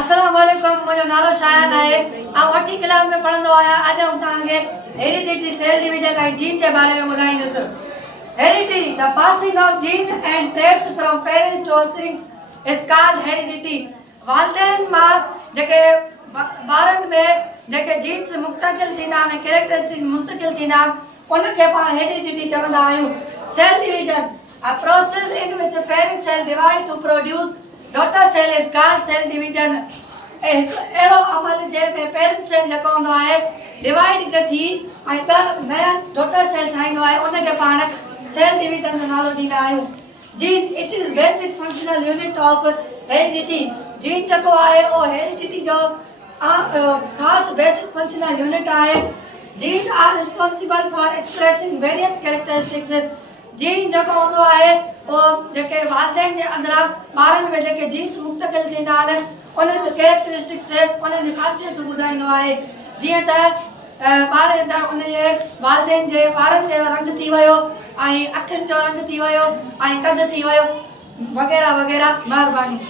अस्सलाम वालेकुम। मुझो नालो शायान है। आ 8ठी क्लास में पढ़ंदो आया। आज हम तांगे हेरिडिटी सेल डिवीजन ऐं जीन के बारे में ॿुधाईंदुसि। Heredity, the passing of gene and traits from parents to offsprings is called heredity. वालिदैन मां जेके ॿारनि में जेके जीन्स मुंतकिल थींदा आहिनि, कैरेक्टरिस्टिक मुंतकिल थींदा आहिनि, उनखे पाण हेरिडिटी चवंदा आहियूं। Cell division, a process in which a parent cell divide to produce daughter cell is called cell division. Arrow अमल जे में पेरेंट सेल जेको हूंदो आहे डिवाइड थी ऐं त नया डॉटर सेल ठाहींदो आहे, उनखे पाण सेल डिवीजन जो नालो ॾींदा आहियूं। Gene, it is basic functional unit of heredity. Gene जेको आहे उहो हेरिडिटी जो ख़ासि बेसिक फंक्शनल यूनिट आहे। Gene are responsible for expressing various characteristics. Gene जेको हूंदो आहे उहो जेके वालिदैन जे अंदरां ॿारनि में जेके जीन्स मुंतकिल थींदा आहिनि, उन्हनि जो कैरेक्टरिस्टिक्स, उन्हनि जी ख़ासियतूं ॿुधाईंदो आहे। जीअं त ॿार अंदरि उनजे वालिदैन जे ॿारनि जो रंग थी वियो ऐं अखियुनि जो रंग थी वियो ऐं कद थी वियो वग़ैरह वग़ैरह। महिरबानी।